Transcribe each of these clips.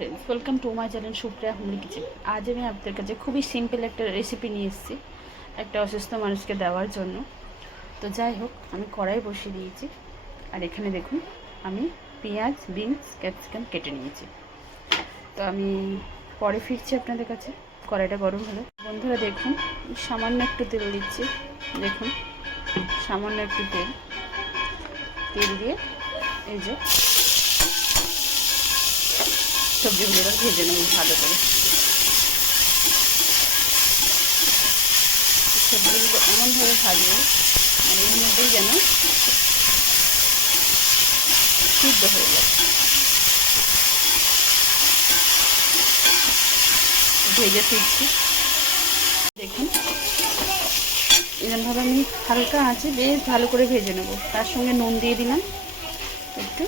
Friends, welcome to my channel Supriya homely kitchen. আজ আমি আপনাদের কাছে খুবই সিম্পল একটা রেসিপি নিয়ে এসেছি একটা অসুস্থ মানুষকে দেওয়ার জন্য। তো যাই হোক, আমি কড়াই বসিয়ে দিয়েছি, আর এখানে দেখুন আমি পেঁয়াজ, বিনস, ক্যাপসিকাম কেটে নিয়েছি। তো আমি পরে ফিরছি আপনাদের কাছে। কড়াইটা গরম হলে বন্ধুরা দেখুন, সামান্য একটু তেল দিচ্ছি। দেখুন, সামান্য একটু তেল দিয়ে এই যে সবজিগুলো এবার ভেজে নেব ভালো করে। সবজিগুলো এমনভাবে ভাজবো মানে এর মধ্যেই যেন সিদ্ধ হয়ে যায়। ভেজে তুলছি দেখুন, এরকমভাবে আমি হালকা আঁচে বেশ ভালো করে ভেজে নেব। তার সঙ্গে নুন দিয়ে দিলাম, একটু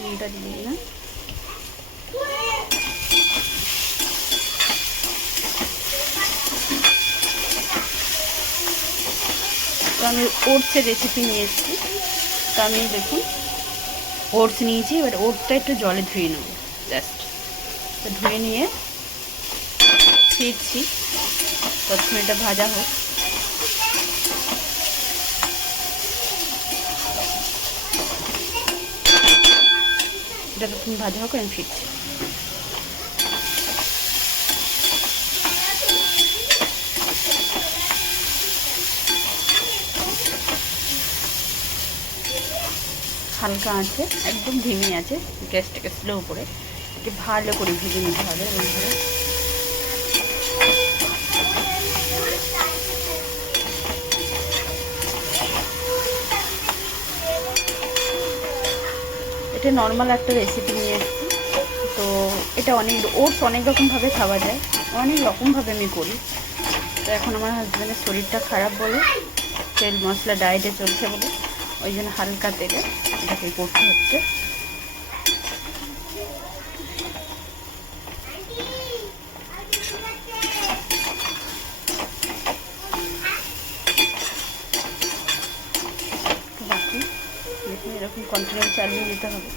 নুনটা দিয়ে দিলাম। তো আমি ওটসের রেসিপি নিয়ে এসেছি। তো আমি দেখুন ওটস নিয়েছি, এবার ওটসটা একটু জলে ধুয়ে নেব জাস্ট। তো ধুয়ে নিয়ে ফিরছি, তখন এটা ভাজা হোক। এটা তখন ভাজা হোক, আমি ফিরছি। হালকা আছে, একদম ধিমি আছে, গ্যাসটাকে স্লো করে একটু ভালো করে ভেজে নিতে হবে। বন্ধুরা এটা নর্মাল একটা রেসিপি নিয়ে এসেছি। তো এটা ওটস অনেক রকমভাবে খাওয়া যায়, অনেক রকমভাবে আমি করি। তো এখন আমার হাজব্যান্ডের শরীরটা খারাপ বলে, তেল মশলা ডায়েটে চলছে বলে, ওই জন্য হালকা তেলে এটাকে করতে হচ্ছে। বাকি দেখুন, এরকম কন্টিনিউ চালিয়ে যেতে হবে।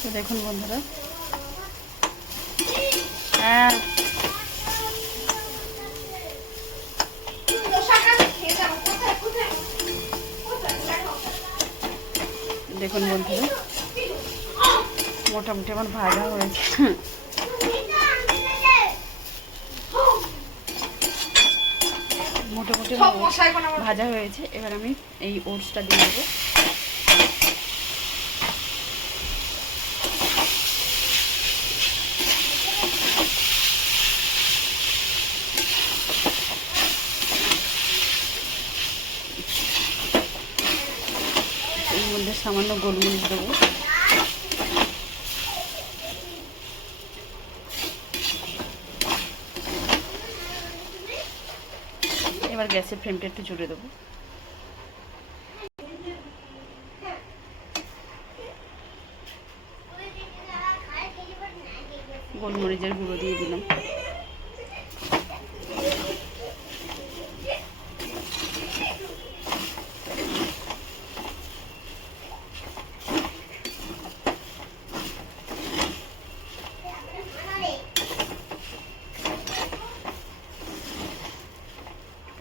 তো দেখুন বন্ধুরা, হ্যাঁ দেখুন বন্ধুরা, মোটামুটি আমার ভাজা হয়েছে। মোটামুটি ভাজা হয়েছে। এবার আমি এই ওটসটা দিয়ে দেবো। এর মধ্যে সামান্য গোলমরিচ দেবো। এবার গ্যাসের ফ্লেমটা একটু জুড়ে দেবো। গোলমরিচের গুঁড়ো দিয়ে দিলাম।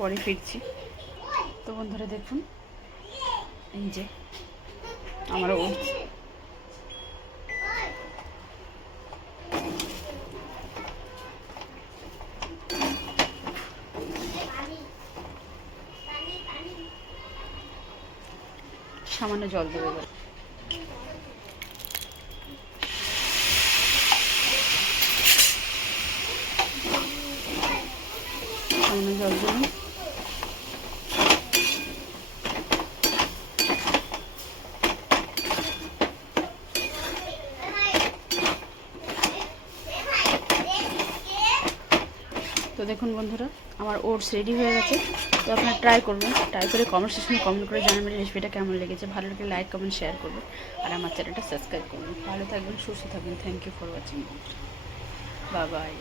পরে ফিরছি। তো বন্ধুরা দেখুন, এই যে আমার ওটস সামান্য জল দেবো। এবার সামান্য জল দেবো। তো দেখুন বন্ধুরা, আমার ওটস রেডি হয়ে গেছে। তো আপনারা ট্রাই করবেন, ট্রাই করে কমেন্ট সেকশনে কমেন্ট করে জানাবেন রেসিপিটা কেমন লেগেছে। ভালো লাগলে লাইক কমেন্ট শেয়ার করবেন, আর আমার চ্যানেলটা সাবস্ক্রাইব করবেন। ভালো থাকবেন, সুস্থ থাকবেন। Thank you for watching. Bye by.